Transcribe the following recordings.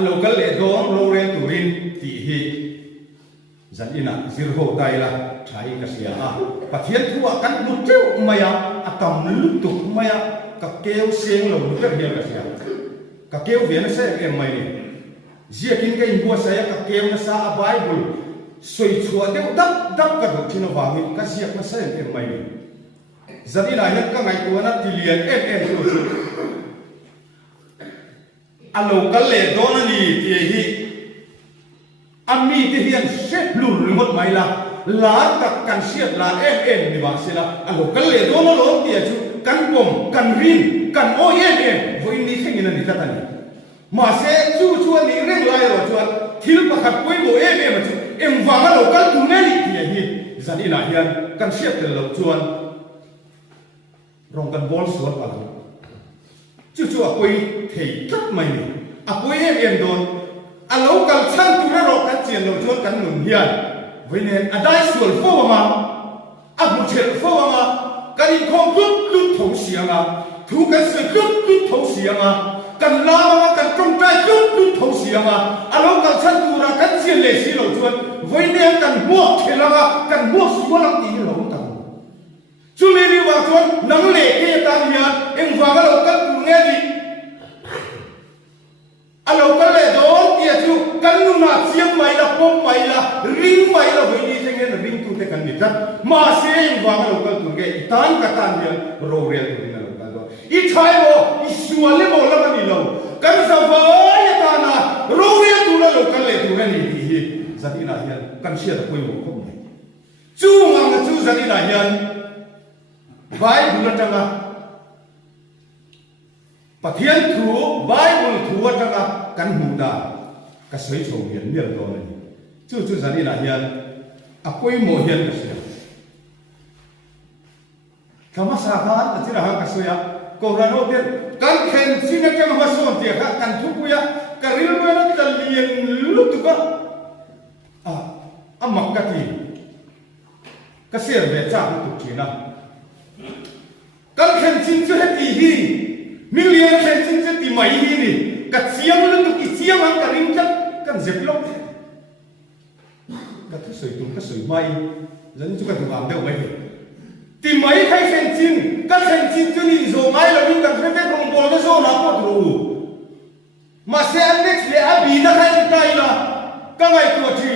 local le dong lo re turin ti hi zan ina zirho dai la thai ka sia a pathian thua kan lu teu maya atam lu tu maya ka keu seng lo lu ka hial ka sia ka keu vian se em mai ni zia kin ka in bua sa ya ka keu na sa a bible soi chua deu dap dap ka do thina wangin ka sia ka se em mai ni zan ina hian ka ngai tu na ti lian em tu chu a local le dong ni ti hi ami ti hian se lu rimot mai la tak kan siat la em ni ba sila a local le dong lo ti chu kan bom kan rin kan o em voi ni thengin ani ta tani ma se chu chu ni reng lai ro chu thil pakhat poi bo em chu em wanga local tu ne ni ti hi zan ina hian kan siat tel lo chuan rong kan bol suat pa chu chu a poi thei kat mai ni a poi em don a local chan tu na ro kan chian lo chuan kan nun hian voi ne a dai sual fo ma a bu chel fo ma kan in khom lut thong sianga thu kan se lut thong sianga kan la ma kan trong trai lut thong sianga a local chan tu ra kan chian le si lo chuan voi ne kan muak thelanga kan muak sualang ti lo ta chu le ri wa chuan nang le ke ta hian eng wanga local tu nge ni a local le don ti chu kan nu na chiam mai la pom mai la ring mai la voi ni thenge na ring tu te kan ni ta ma se eng wanga local tu nge tan ka tan hian ro real tu ni lo kan do I thai bo I sual le bo la ni lo kan sa vai ta na ro real tu la local le tu ni ti hi zati na hian kan sia ta poi bo ko ni chu ngang chu zati na hian vai bu la tanga pathian thu bible thu atanga kan hu da ka sei chho hian mial do ni chu zani na hian a poi mo hian ka sia kama sa ha ta chira ha ka soya ko ra no ten kan khen sin na tang ha so ti ha kan thu ku ya ka ril ma na ta lien lu tu ka a mak ka ti ka ser ve cha tu ki na kan khen sin chu he ti hi million khen sin chu ti mai hi ni ka chiam lu tu ki chiam ang ka ring chat kan zep lok ka thu soi tu ka soi mai zan chu ka tu am deu mai ti mai khai khen sin ka khen sin chu ni zo mai lo ni ka fe fe rong bol na zo na po ru ma se an next le abi na khai kai la ka ngai tu thi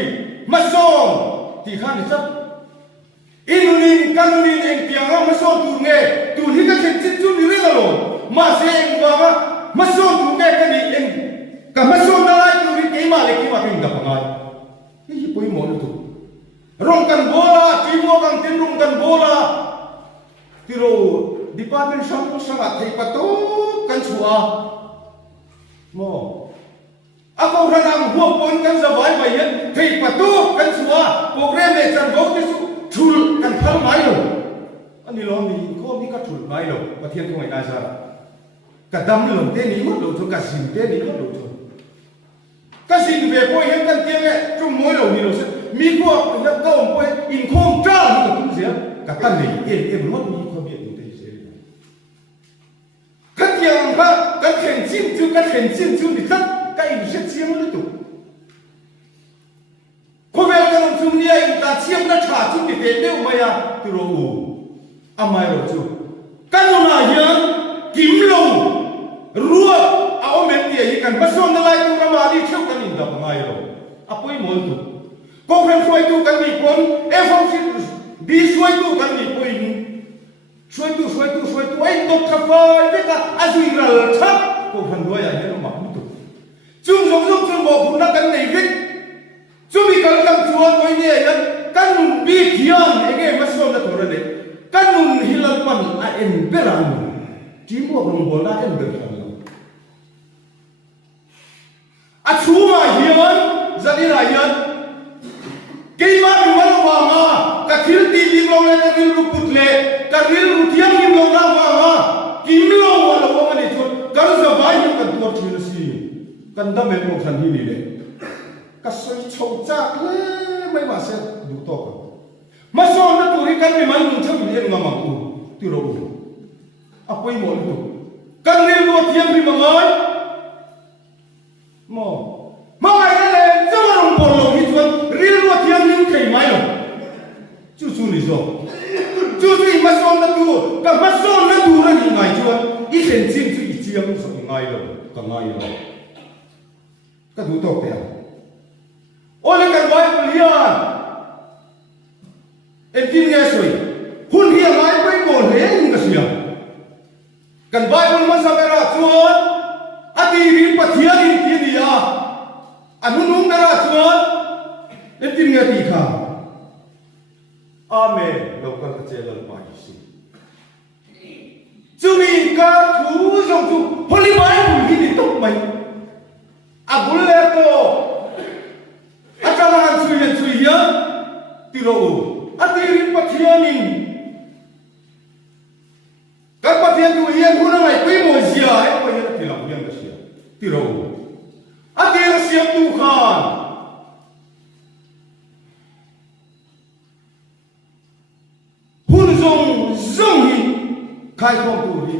ma so ti khan ni sap inunin kanunin eng tianga ma so tu nge tu hi ka khen sin chu ni re lo ma se eng wa ma so tu nge ka ni eng ka ma so na lai tu ri ke ma le ki ma king da pa ngai hi poi mo lu tu rong kan bola ti mo kang tin rong kan bola ti ro department shop sa thei pa to kan chua mo ako ranang huo pon kan sa vai mai yan thei pa to kan chua program e chan bo ti su thul kan phal mai lo ani lo ni ko ni ka thul mai lo pathian thoi na sa ka dam lo te ni mo lo to ka sin te ni mo lo to ka sin ve po hen kan te nge chu moi lo ni lo se mi ko na ka om po in khom tra ni ka tu sia ka tan ni em mo ni ko bi ni te se ka tiang ka khen sin chu ni tat ka in se chiam lu tu ko ve ka nom chu ni ai ta chiam na tha chu ni te deu ma ya tu ro u amai ro chu kan na hian kim lo ruwa a omen ti hi kan bason na lai tu rama li theu kan in da ngai ro apoi mon tu ko fen foi tu kan ni pon e phong sin bi soi tu kan ni poi ni soi tu ai dot kha fai te ka azui ral thap ko fen do ya he ma tu chung chung bo phun na kan nei vit chu mi kan kam chuan moi ni ya kan nun bi khian e ge ma so na tu ra de kan nun hilal pan a en beran ti mo rong bol na en beran a chuma hian zani ra hian keima bi mal wa ma ka thil ti lim lo le ka ril ru put le ka ril ru tiang lim lo na wa ma kim lo wa lo wa ni chu kan za vai hi kan tu thil si kan da me mo than hi ni le ka soi chou cha le mai ma se du to ka ma so na tu ri kan mi man nu cham ni en ma ma ku ti ro u apoi mo lu kan ril ru tiang bi ma ngai mò mà ngày đó là cho mà đồng bồn lồng đi chuột riêng luôn thiêng những thầy máy rồi chú lý do chú mà son nó tu cả mà son nó tu ra những ngày chuột ít tiền xin chú ít chiêm rồi ngày rồi cả ngày rồi các thủ tục thế ôi lên cái bài của liền em tin nghe rồi hun hiền ai quay bồn thế nhưng cái gì kan Bible man sabera chuan ati rin pathian in ti ni a anunung dara chuan etin nge ti kha amen lokal ka chelal pai si chumi ka thu jong chu holy Bible hi ni tok mai abul le to akala han chui ya ti ro ati rin pathian in các bác thiên tu hiền hôn ngày quý mùa già ấy bây giờ thì làm hiền cái gì thì rồi à thì là siết tu khan hôn dùng hi khai phong tu hi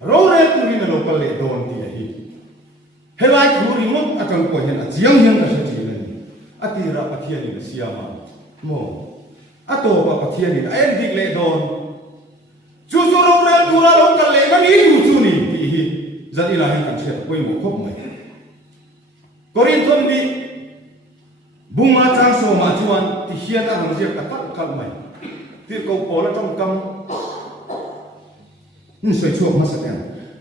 rồi đấy tu hi là lúc cái lễ đón thì hi hay là tu hi muốn à cần coi hiện à giang hiền cái gì này à thì là bác thiên là siam mà mò à tổ bác thiên là em đi lễ đón chú râu ra tu ra lâu cả lệ cái ní chú ní thì rất là hay cảm thấy quên một khúc này Corinthon đi bung mà trang số mà chuan thì hiền là làm gì cả cắt mày thì câu bỏ là trong cam nhưng soi chuộc mà sẽ em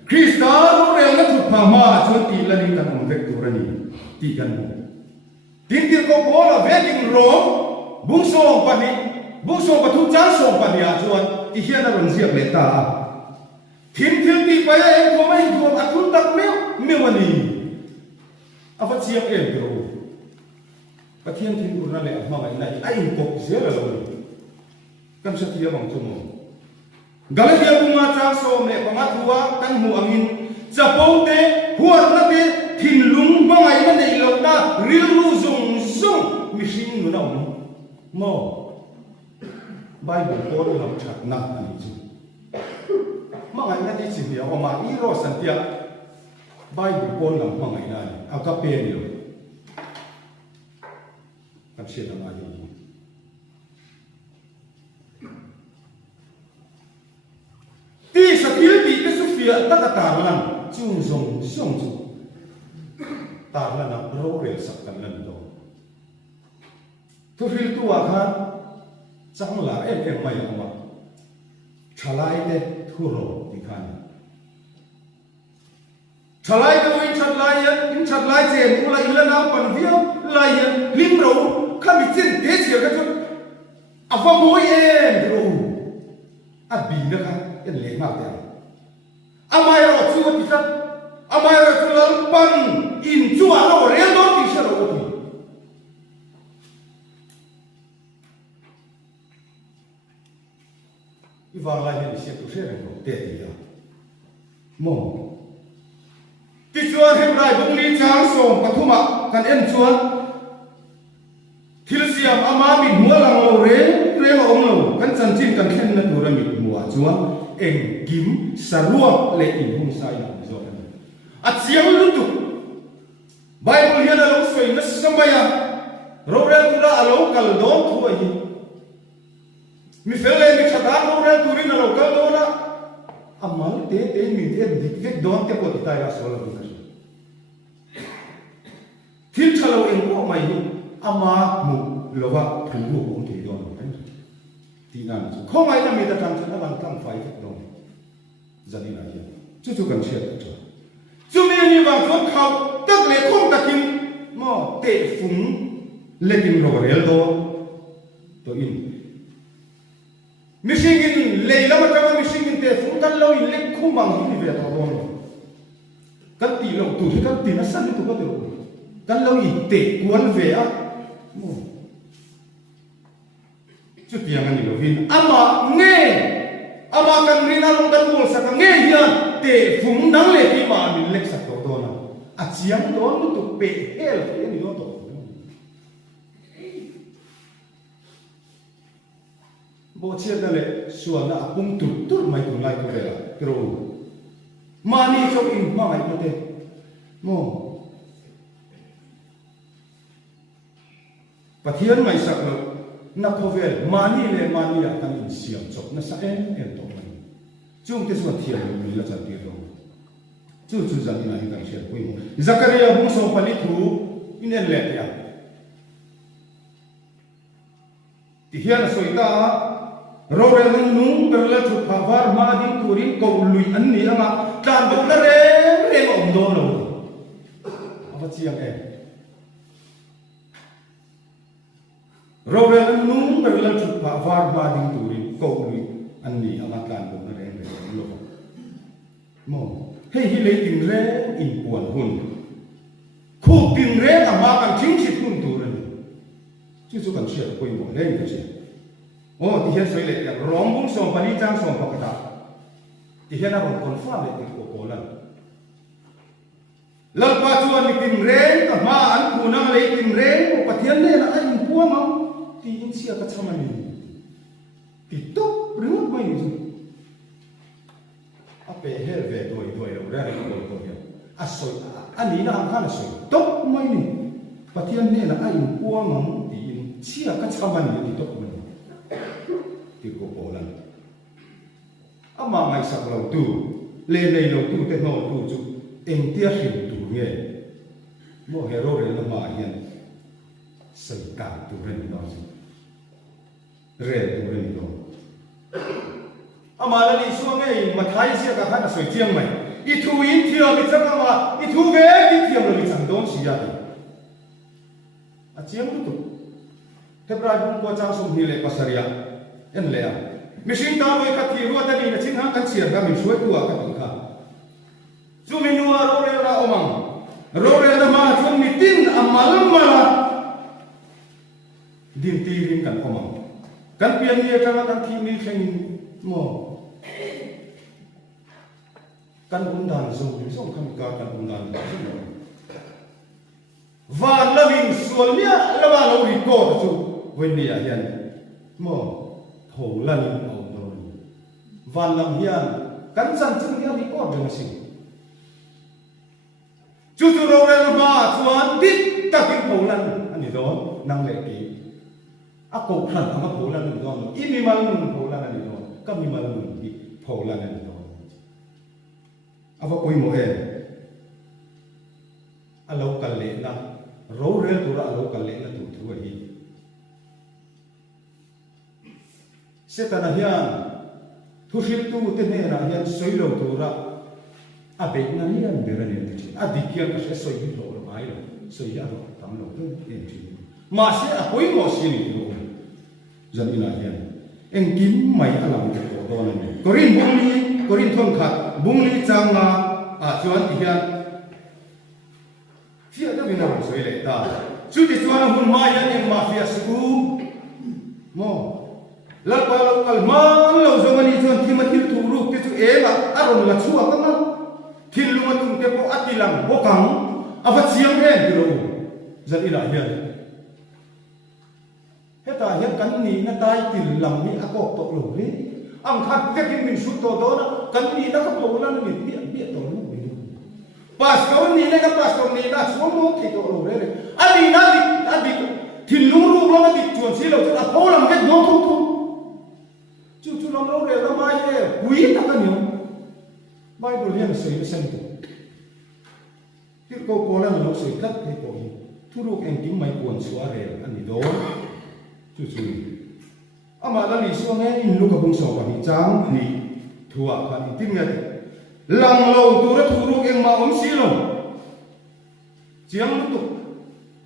Christa lúc này nó thuộc phàm mà chuan thì là đi ta không vết tu ra ní thì gần tin câu bỏ là vết đình rong bung số pa đi bung số pa thu trang số pa đi à chuan thì hiện là còn diệt lệ ta thiên thì bây giờ em có mấy thua ăn thun tắc mèo mà nì à phát diệt em rồi và thiên của nó lệ mà ngày này anh cột diệt là rồi căn sát thiệt bằng chung Galatia cũng mà trang số mẹ bằng mắt thua căn mù angin chapau te huat na te thiên lung mà ngày mà này lâu ta riêng lu dùng machine nó đâu mò Bible có làm chặt nặng anh chứ mà ngày nay thì chỉ hiểu mà ý rồi sản tiệt Bible có làm mà ngày nay ao cà phê nhiều làm chuyện làm gì tí sa thiếu tí cái số phiền tất cả tả lần chung dùng tả lần là râu rễ sặc lần lần đó tôi phiền tu à khan chẳng là em mày mà trả lại để thua rồi thì khăn trả lại đâu in trả lại tiền cũng là in lên áo quần viêu lại lim rồi khăm bị chân thế gì cái chút à phong mối em rồi à bì nữa khăn em lấy nào tiền à mai rồi chưa thì sao à mai rồi chưa lắm pan in chua nó riêng đó thì sao rồi vàng lại hiện hiện tu sẽ là một tiền gì đó, mong. Tí chuan hem lại bung đi trang sòng bắt thua mà, can em chuan. Thil siam ama mình mua lang lâu rê mà ông lâu, can chân chín can khen là tu ra mình mua chuan, em kim sarua lệ in hung sai rồi. À chiang lu tu, Bible hiện là lâu xoay nó sambaya, rồi ra tu ra lâu kal don thua gì. Mi fele mi khatan lo re turin lo kal do na amal te mi te dik don te ko ta ya so la bi thil chalo en ko mai ama mu lo wa thu mu ko te don ti na ko mai na mi ta tam na ban tam fai te don zani na ya chu kan sia ta chu mi ni wa ko khau tak le khom takin mo te fung le tin ro rel do to in Missing Leila Matama missing te phung kan lo in lek khu mang hi ve ta don kan ti lo tu kan ti na san tu ka tu kan lo i te kuan ve a chu ti ang ani lo vin ama nge ama kan rina long kan bol sa ka nge hian te phung dang le ti ma min lek sa to don a chiang don tu pe hel ni lo to bộ chia ra lệ xuân đã bung tụt mày cùng lại cùng về là rồi mà đi cho in mà mày có thể mò pathian mai sak lo na khovel mani le mani ya kan in siam chok na sa en to man chung te so thian mi la chan ti ro chu zan ina hi kan share pui mo zakaria bung so pali thu in en le ya ti hian soita ro re nung perla thu phavar ma din turin ko lui an ni anga tan bo la re om do lo ava chiang e ro re nung perla thu phavar ma din turin ko lui an ni anga tan bo la re lo mo hei hi le tin re in puan hun khu tin re ama kan thing chit hun tu re chu kan share pui mo le ni che oh, tiada soal le, rombong sompani jang sompak kita. Tiada orang confirm le di kokolan. Lepas tuan bikin rain, tamaan kunang le bikin rain, patian le nak ayin puang mau, tiin siapa kacama ni. Titok berimut main itu. Apa herve doi lo, dah ikut dia. Asoi, ani nak angkat asoi. Tok main ni, patian le nak ayin puang mau, tiin siapa kacama ni titok main. Kokolan ama mai sak lo tu le nei lo tu te no tu chu eng tia hrim tu nge mo hero re na ma hian sai ka tu ren no re tu ren no ama la ni suang ei ma thai sia ka khan soi chiang mai I thu in thia mi chang ma I thu ve ki thiam lo mi chang don sia ni a chiang tu hebra bung ko chang sum hi le pasaria en le machine ta voi ka thi ru ta ni na chin ha kan sia ga mi suai tu a ka tu kha chu mi nu ro re ra omang ro re na ma chu mi tin amal mala din ti rin kan omang kan pian ni ta kan thi mi khen mo kan undan so kan ka kan undan van la min sual nia la ba lo ri ko chu wen ni a hian mo hồ lần hồ rồi và làm hiền cắn răng chân hiền đi có được gì chú chú đâu đây mà chuan tít ta kinh hồ lần anh đi đó năng lệ kỹ ác cổ hẳn thằng hồ lần đi đó ít mi mal hồ lần đi đó các mi mal đi hồ lần đi đó à vợ quỳ mồi à lâu cả lệ na râu rêu tu ra lâu cả lệ na tu thu ấy setana hian thu hil tu te ne na hian soilo tu ra a be na hian berani ti a dikian ka se soi lo mai lo soi ya lo tam lo te en ti ma se a koi mo si ni lo jan ina hian eng kim mai alam te ko do na ni korin thong khat bungli changa a chuan ti hian fia da bina soi le ta chu ti chuan hun ma ya eng mafia su mo la pa lo kalman lo zamani chuan thimathil thu ru te chu ela aron la chua kama thil lu matung te ko atilang bokang ava chiang he dilo zan ila hian heta hian kan ni na tai til lam ni akok to lo re ang khat te kin min su to do na kan ni na ka lo na ni bi to lu bi pas ko ni na ka pas ko ni na chu mo thi to lo re ani na di thil lu ru lo na di chuan si lo a po lam ke no thu chú làm lâu rồi làm ai vậy quý ta cái nhiều Bible hiện là sấy sinh tu cái câu câu là nó sấy cắt cái câu gì thu được em tính mấy cuốn xóa rồi anh đi đó chú mà là lý do nghe in lúc các bông sầu anh trắng thì thua anh tin nghe lòng lâu tu đã thu được em mà xí luôn chiang tu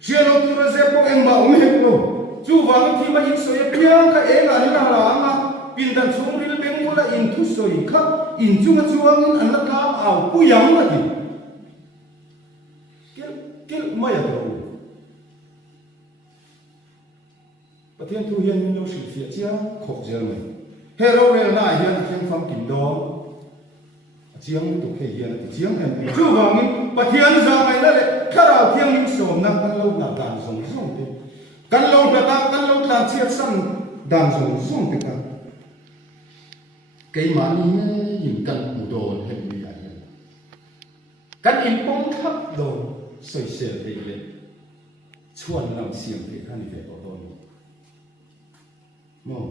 chiang lâu tu đã xếp bốc em mà hết luôn chú vào khi mà in sấy piang cái em là như nào là pindan sumril bengula in thu soi kha in chunga chuangin an la tlam au puyang la di kel maya do pathian thu hian min lo sil fia chia khop zel mai hero rel na hian khiam pham kim do chiang tu khe hian ti chiang em chu wangin pathian za mai la le khara thiang min som na kan lo na dan som som te kan lo ta kan lo tlan chiat sam dan som som te ka cái mà ni nhìn căn cụ đồ hình như vậy căn in bóng thấp đồ soi sờ thì lên chuan làm xiềng thì khăn thì phải có đồ mo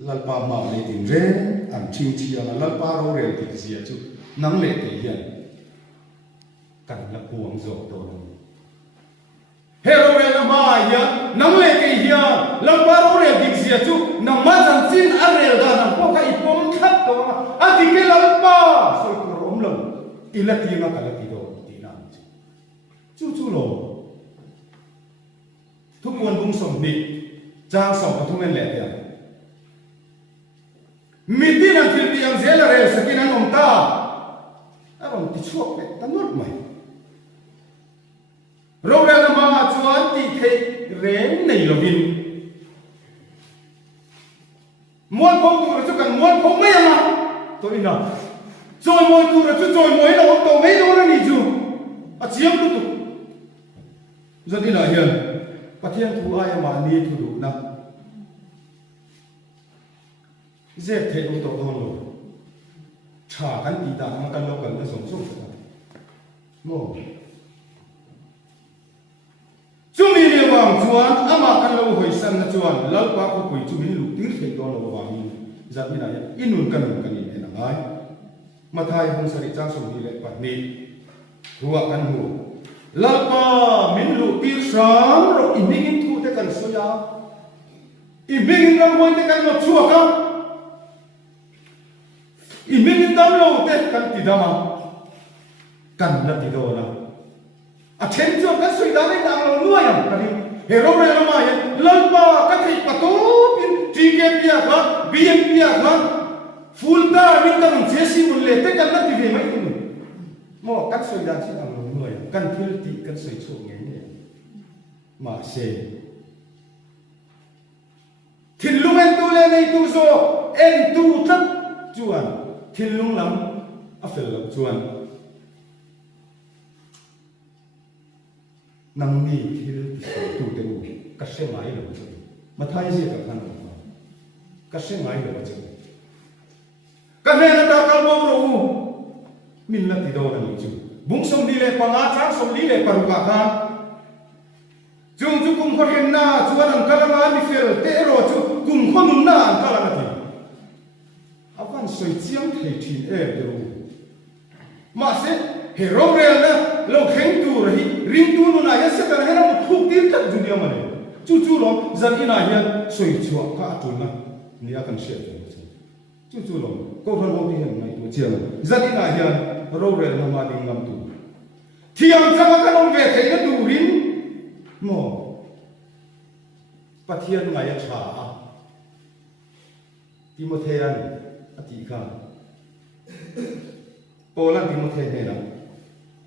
lalpa ma le tin re an ching chia lalpa ro re ti sia chu nang le te hian kan la puang zo to hero re la ma ya nang le ke hian lalpa ro re ti sia chu nang ma san chin a re ga nang po ka ipom khat to a ti ke lalpa soi ko rom lo ila ti na ka la ti do ti na chu chu loทุกคนบุ้งสมนิจางสมปทุมเงินแหล่เดียวมิตินันทิลปีอังเซลเรลสกินันอมตาอะไรมันติดชั่วเป็ดตั้งนวดไหมเราเรียนมาจวนตีเทเร่งในลบินมวนพงตัวจุกันมวนพงไม่ยังตัวนี้นะจอยมวยตัวจุจอยมวยเราตัวไม่โดนนี่จูอาเจียมตุตุจะที่ไหนเฮียประเทศทูอายมานี่ทูดูนะเจ็บเทอุตโตโดนโลชากันตีตามันกันโลกันจะส่งส่งกันโม่จุมีเรื่องจวนอามากันโลหอยสันนะจวนแล้วก็เขาคุยจุมีลูกตีเทโดนโลวามีจะที่ไหนอินุนกันนี่เห็นไหมมาไทยคงสริจ้างส่งที่เล็กปัดนี้หัวกันหัวแล้วก็มินลูกตีสามเราอิมิกินทูเตกันสยามอิมิกินรำมวยเตกันมาชัวกันอิมิกินดำโลเตกันติดามากันนัดติดโดนะอาเชนจวนกันสวยดาไม่นางเราล้วนอย่างกันเฮโร่เรลมาอย่างแล้วก็กันที่ประตูเป็นทีเกปียกันบีเอ็มปียกันฟูลดามินกันเจสิมุนเลเตกันนัดติดไม่ถึงมอกันสวยดาที่นางเราล้วนกันทิลติกันสวยโฉมเงี้ยมาเซทิลลุงเอ็นตูเลในตูโซเอ็นตูทับจวนทิลลุงลำอัฟเฟลจวนนังนี่ทิลตูเตอูกัสเซงายเลยจวนมาทายเสียกับขันกัสเซงายเลยจวนกันเนนตากลบรูมินนัติโดนันจวนบุ้งสมดีเลยปังอาช้างสมดีเลยปรุกาคานจุงจุกุมคนเห็นหน้าจวนอันกะละมาดิเฟลเตโรจุกุมคนนุ่นหน้าอันกะละมาทีอาวันสวยเจียมเททีเอเดรูมาเสเฮโรเรลนะเราเข่งตูระหิริงตูนุนายะเสกันเฮเราทุกทีตัดจุดเดียวมาเลยจู่ๆเราจันอินายะสวยชัวข้าตุนนะนี่อากันเสียเลยจู่ๆเราก็พันวงที่เห็นในตัวเจียมจันอินายะโรเรลมาดิ่งลำตูที่ยังจะมากันองเวทีนั้นดูรินโมปะเทียนไงชาติโมเธียนอธิกาโปลันติโมเธียนเนี่ยนะ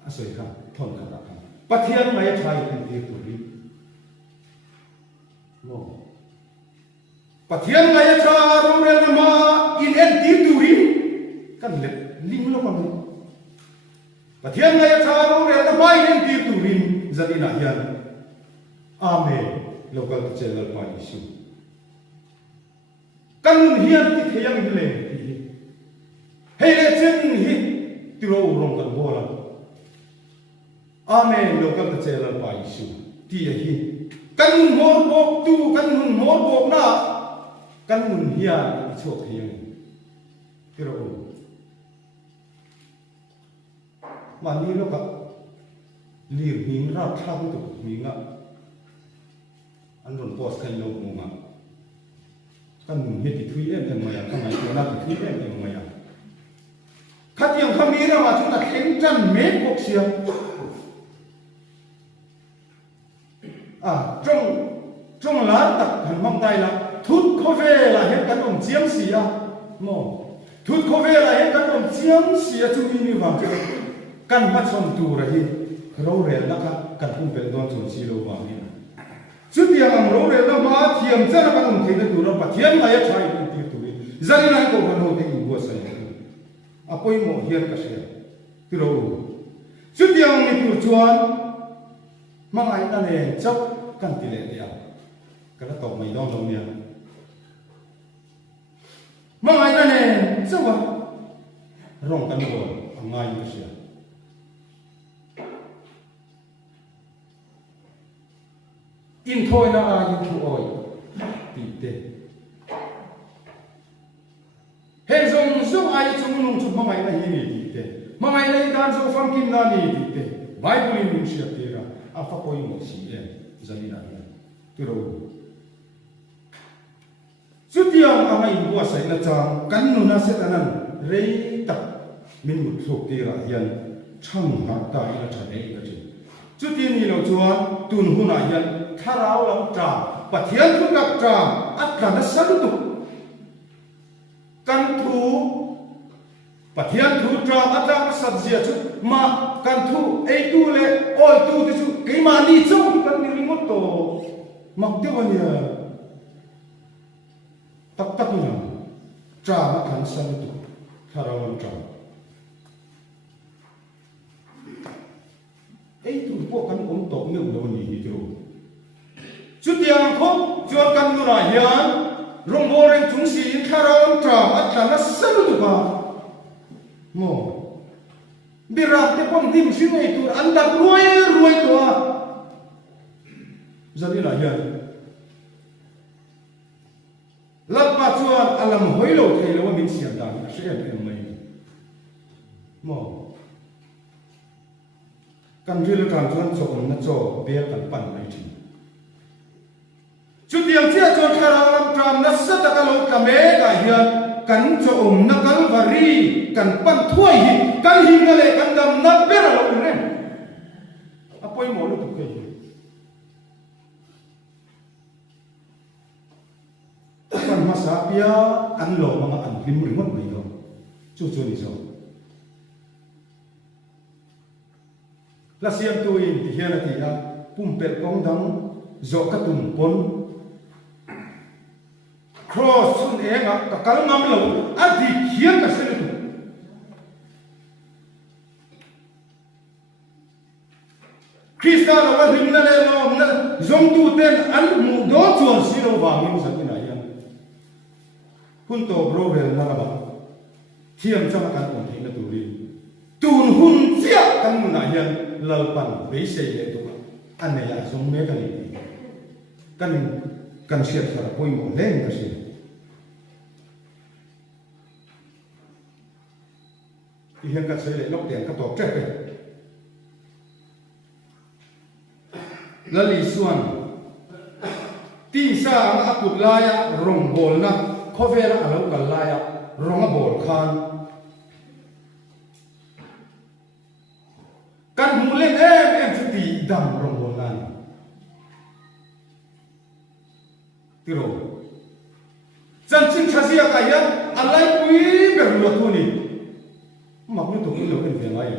อาศัยค่ะทนกันละค่ะปะเทียนไงชาอยู่ในตัวรินโมปะเทียนไงชาโรงเรียนมาอินเอ็นตีตัวรินกันเล็บลิงโลกันปะเทียนไงชาโรงเรียนมาอินเอ็นตีตัวรินจะดีนะยันอาเมนโลกาตุเจริญไปสู่กันเฮียนที่เทียงเลยเฮเลเจนฮิติโรรองกันโบราณอาเมนโลกาตุเจริญไปสู่ที่ฮิกันหัวบกตูกันหัวบกหน้ากันเฮียนโชคเทียงติโรมันนี่โลกาลีร์หิงราบทั้งตัวหิงอ่ะอันนั้นโพสต์ใครลงมากันเห็นที่ทวีตเอ็มมาอย่างทำไมตัวนั้นที่ทวีตเอ็มมาอย่างขัดยังขมีเรามาถึงนักเข่งจันเมฆพกเสียจงล้านตักหันมั่งได้ละทุกข้อเวลาเห็นกันองเจียงเสียโมทุกข้อเวลาเห็นกันองเจียงเสียจุนี่ว่ากันมาชนตัวอะไรเราเรียนนะครับกันพุ่งเป็นโดนชนซีโร่ว่านี่สุดยังเราเรียนแล้วมาเทียมจะนับกันที่ตัวเราปะเทียมอะไรใช้ที่ตัวนี้จะได้นั่งกับคนเราที่อยู่ว่าใส่อะพอยโมเฮียนก็เสียที่เราสุดยังมีตัวชวนมาไอ้นั่นเองจับกันที่เลี้ยงก็แล้วต่อไม่ต้องตรงนี้มาไอ้นั่นเองจับว่าร้องกันก่อนง่ายก็เสียอินโทยนะอินโทยตีเต ai chung nung chu mangai na hi ni te mangai na dan zo fam kim na ni te bible in sia te ra a fa poi mo si e zalina ya tu ro chu tiang a mai bo sai na chang kan nu na se tanan rei tak min mut thok te ra hian chang ha ta ila tha nei ka chi chu ti ni lo chuan tun hu na hian tharau lam tra pathian thu kap tra at ka na salu tu kan thu pathian thu tra at la sab zia chu ma kan thu ei tu le oi tu tu chu ke ma ni chu kan ni ringot to mak te wa nia tak tak na tra ma kan salu tu tharau lam tra ei tu po kan om tok meu lo ni hi tu chu tiang khop chu kan nu ra hian rong bo reng chung si in tharau tra at kana salu tu ba mo birak te pom dim si nei tu an dak ruai to zali la hian lat pa chuan alam hoilo theilo min siam dan se em mai mo kan ril kan chuan chom na cho be kan pan mai thi chu tiang chia cho tharau lam tram na sa ta ka lo ka me ka hian kan cho na kal vari kan pan thuai hi kan hi na le kan dam na pera lo ne apoi mo lu tu ke kan masa pia an lo ma an lim ring mon mai lo chu chu ni so la siam tu in ti hian ti a pum pel kong dang zo ka tum pon cross sun e nga ka kal ngam lo a di hian ka se tu krista lo wa him na le lo na zong tu ten an mu do chuan si lo wa min sa ina yan kun to bro vel na ba thiam chang kan on thei na tu ri tun hun chia kan mu na yan lal pan be se le tu an ne ya zong me ka ni kan siat sara poi mo len ka si hian ka se le lok tiang ka tok trek lali suan ti sa a put la ya rong bol na khovera alo kal la ya rong a bol khan kan mu len em ti dam rong bol nan tiro chan chin thasia ka ya alai pui ber lo tu ni mak ni to lo en ve ngai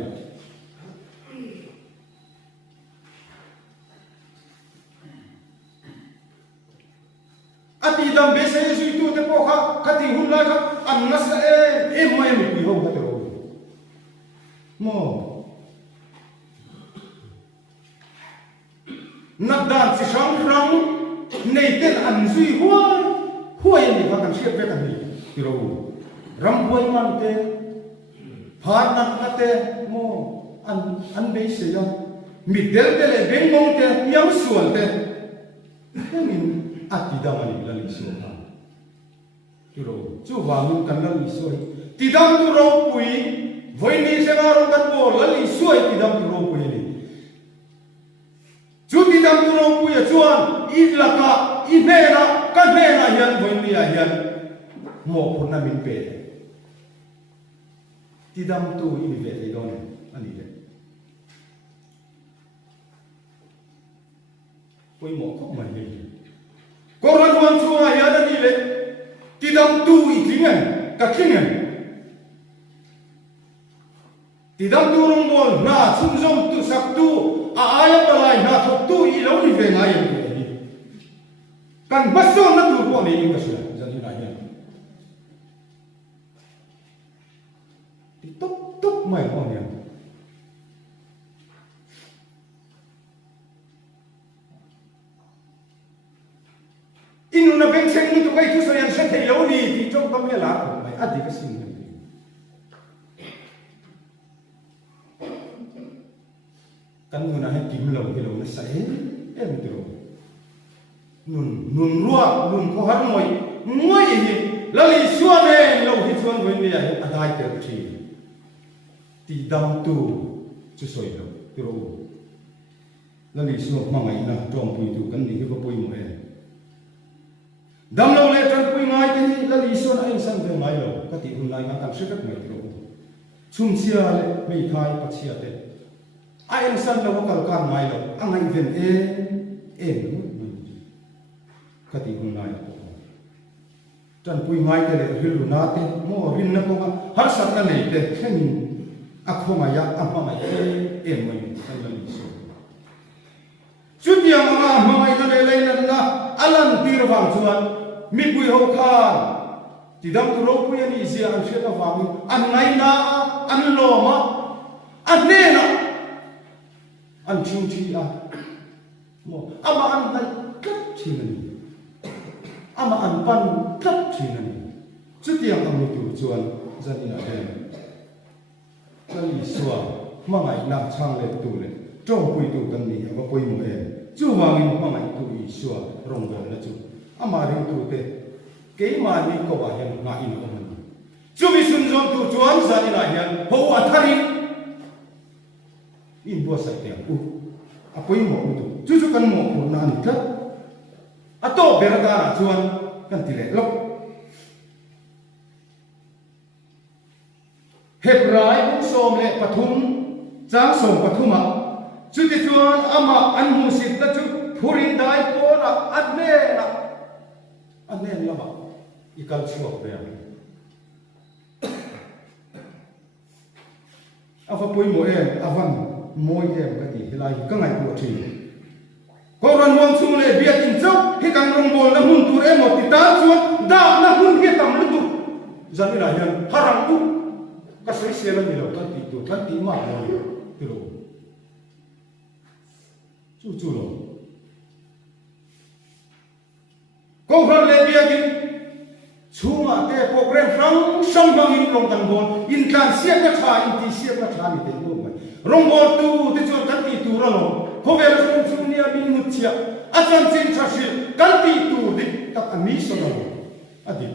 ati dam be se su tu te po kha khati hun la kha an nas e mai mi pi ho ka te ro mo nak dan si sang rang nei ten an zui huai ni ka kan siap be kan ni ti ro ram huai man te phan nan ka te mo an be se ya mi del te le beng mong te yang sual te min ati damani la li so ha tu ro chu wa mu kan la li so ti dam tu ro pui voi ni se ga ro kan bo la li so ti dam tu ro pui ni chu ti dam tu ro pui a chuan I la ka I ne na ka ne na hian voi ni a hian mo phun na min pe ti dam tu I ni ve le do ne ani le koi mo ko mai le Koran wan chua ya da ni le ti dam tu I tingen ka tingen ti dam tu rong bol na chum zom tu sak tu a aya palai na thok tu I lo ni ve ngai ni kan baso na tu ko ni ka sila jani na ya ti tok mai on ya inu na beng cheng ni tu kai tu so yan se thei lo ni ti chok tam me la mai adi ka sin ni kan nu na he kim lo ki lo na sa em tu nun ruwa nun ko har moi hi la li suan he lo hi chuan voi ni a dai te thi ti dam tu chu soi lo ti ro la li su ma ngai na tong pui tu kan ni ko pui mo he dam lo le tan pui ngai ke ni la li suan ai san ve mai lo ka ti hun lai ma kan se kat mai ti ro chum sia le mei thai pa chia te ai san lo kal kan mai lo angai ven em ka ti hun lai tan pui ngai te le hil lu na te mo rin na ko har san na nei te khen a kho ma ya a ma mai em mai san la li su chu tiang ma ma mai na le le na alan tir wang chuan mi pui ho khan ti dam tu ro pui ani zia an hria ta wang an ngai na an lo ma an ne na an thing thi a mo ama an nai kat thi na ni ama an pan kat thi na ni chu tiang am tu chuan zan ina den kan li suwa ma ngai na chang le tu le trong pui tu kan ni ba pui mo en chu wangin ma ngai tu i suwa rong ga na chu ama ring tu te ke ma ni ko ba hen na in ko man chu bi sun jom tu chuan zan ina hian ho a thari in bo sa te u a pui mo tu chu chu kan mo ko na ni ka a to berada na chuan kan ti le lok Hebrai cũng xôm lệ pathum trang xôm pathuma chú ti chuan ama an mu sit na chu phurin dai ko na anne la ba I kal chuak ve afa poi mo en avan moi em ka ti hilai ka ngai ko thi ko ran wang chu le bia tin chau hi kan rong bol na hun tur em ti ta chuan da na hun hi tam lu tu zani la hian harang tu ka sei se la ni lo kan ti tu kan ti ma mo ti lo chu lo ko ran le bia kin chunga te program rang sang bang in long tang bon in kan siap na tha in ti siap na tha ni te lo mai rong bol tu ti chu kan ti tu ra lo ko ver sung chung ni a min mu chia a chan chin tha sil kan ti tu di tak ami so lo adi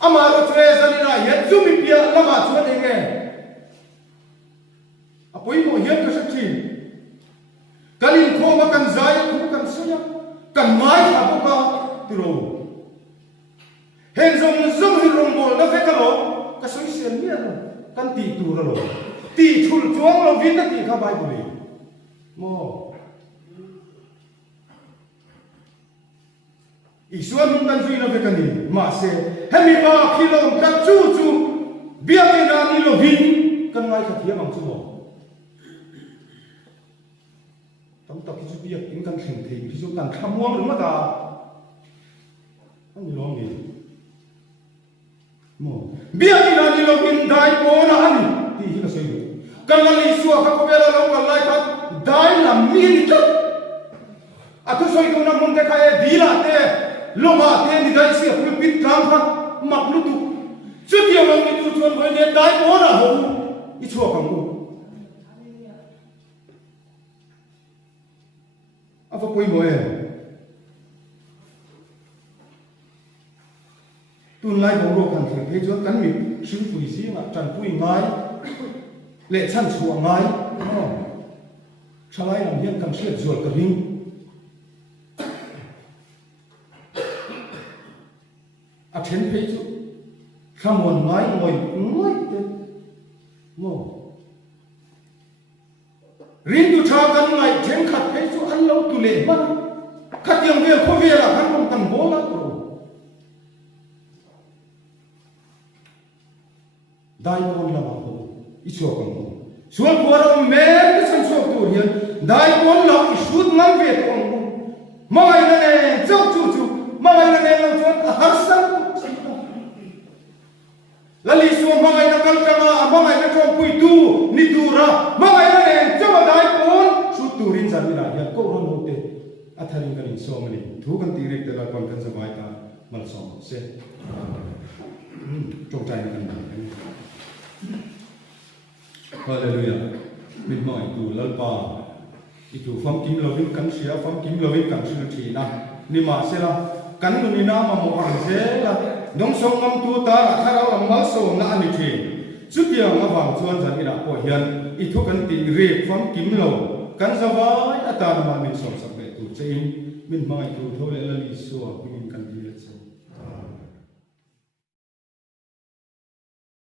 amaro tre zanina yet zumi pia lama chuan enge apoi mo hian ka sakhi kalin kho ma kan zai khu kan suya kan mai abu ka tiro hen zong hi rong bol na fe ka lo ka soi sian ni kan ti tu ra lo ti thul chuang lo vin na ti kha bai buli mo Isua min kan zui na ve kan ni ma se hemi ba kilom ka chu bia ke na ni lo vin kan ngai ka thia mang chu mo tam ta ki chu bia in kan thing thei ki chu kan thamuang lu ma da ani lo ni mo bia ke na ni lo vin dai ko na ani ti hi ka sei kan la li suwa ka ko bela lo kan lai ka dai la min ta atu soi ko na mun te kha e dila te loma te ni dai sia pul pit kam kha mak lu tu chu dia mang ni tu chuan voi ne dai ko na ho I chua kam ku afa poi mo e tun lai bo ro kan thei pe chuan kan mi shin pui si ma chan pui ngai le chan chua ngai chalai lam hian kan siat zol ka ring a then pe chu khamon ngai ngoi te mo rin tu tha kan ngai then khat pe chu an lo tu le man khat yang ve kho ve la kan kom tan bola tro dai kon la ba ho I chu kan mo sual puara me ke san so tu hian dai kon la I shut nam ve kon mo mai na ne chau chu mai na ne lo chuan har san Lali suwa mangai na kalkanga mangai na chong pui tu ni tu ra mangai na ne chama dai kon su turin zanina ya ko ron hote atharin kan so mani thu kan ti rek la kon kan samai ta mal so se chong tai kan hallelujah min mai tu lalpa itu fam kim lovin kan sia fam kim lovin kan su thi na ni ma se la kan ni na ma mo ang se la nông sông ngâm tu ta là thay đâu làm máu sầu là anh thì chút kia mà vàng chuan dần ina po hiền ít thuốc ăn tì rệp phóng kiếm lầu cắn ra vai ở ta mà mình sống sạch để tu chơi mình mai tu thôi là lý số mình cần đi là sao